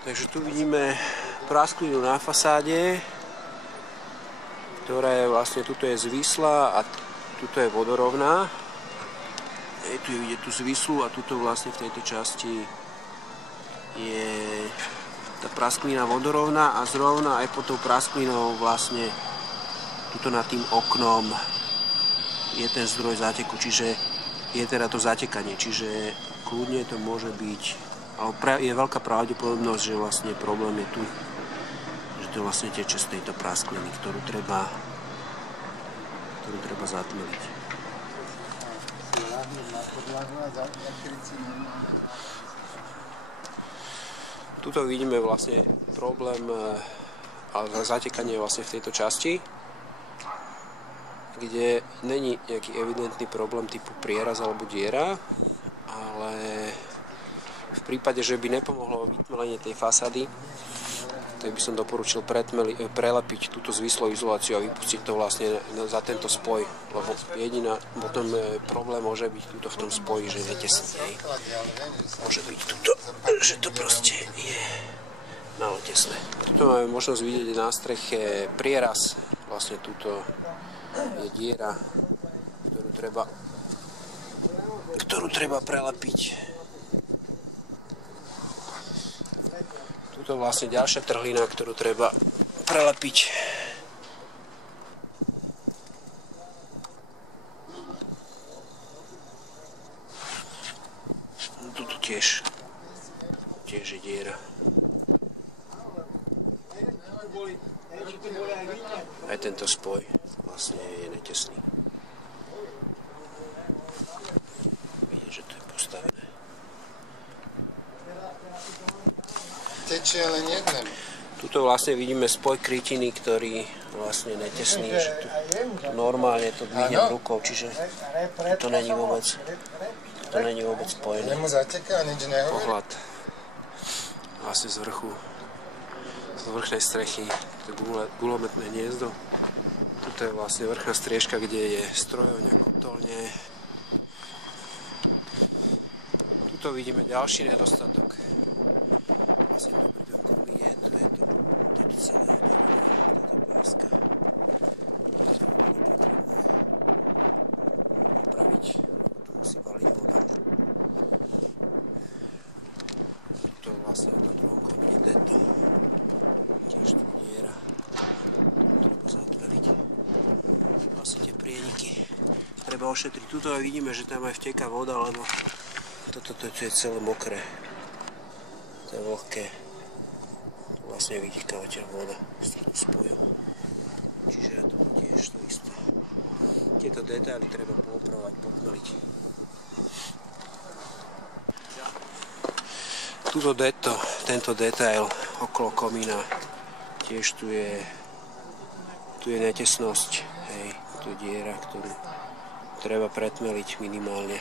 Takže tu vidíme prasklinu na fasáde, ktorá je vlastne, tuto je zvislá a tuto je vodorovná. Tu je tu zvislú a tuto vlastne v tejto časti je tá prasklina vodorovná a zrovna aj pod tou prasklinou vlastne tuto nad tým oknom je ten zdroj záteku, čiže je teda to zatekanie, čiže kľudne to môže byť, ale je veľká pravdepodobnosť, že vlastne problém je tu, že to vlastne teče z tejto praskliny, ktorú treba zatmeliť. Tuto vidíme vlastne problém, ale zatekanie vlastne v tejto časti, kde není nejaký evidentný problém typu prieraz alebo diera, ale v prípade, že by nepomohlo vytmelenie tej fasády, tak by som doporučil prelepiť túto zvislú izoláciu a vypustiť to vlastne za tento spoj, lebo potom problém môže byť tuto v tom spoji, že je tesný. Môže byť tuto, že to proste je malo tesné. Tuto máme možnosť vidieť na streche prieraz, vlastne tuto je diera, ktorú treba prelepiť. Tuto vlastne ďalšia trhlina, ktorú treba prelepiť. Tuto tiež je diera. Aj tento spoj vlastne je netesný. Vidíte, že to je postavené. Tečie len jednému. Tuto vlastne vidíme spoj krytiny, ktorý vlastne netesný, že tu normálne to dvihnem rukou, čiže to není vôbec spojené. Jemu zateká, nič nehovorí? Pohľad vlastne z vrchnej strechy, to guľometné hniezdo. Toto je vlastne vrchná striežka, kde je strojovňa, kotolne. Tuto vidíme ďalší nedostatok. Vlastne ošetriť. Tuto aj vidíme, že tam aj vteká voda, lebo toto je celé mokré. To je vlhké. Vlastne vytekávateľ voda z toho spoju. Čiže ja to tiež to isté. Tieto detaily treba poopravovať, podmaliť. Tento detail okolo komína, tiež tu je netesnosť. Hej, tu je diera, ktorú treba pretmeliť minimálne.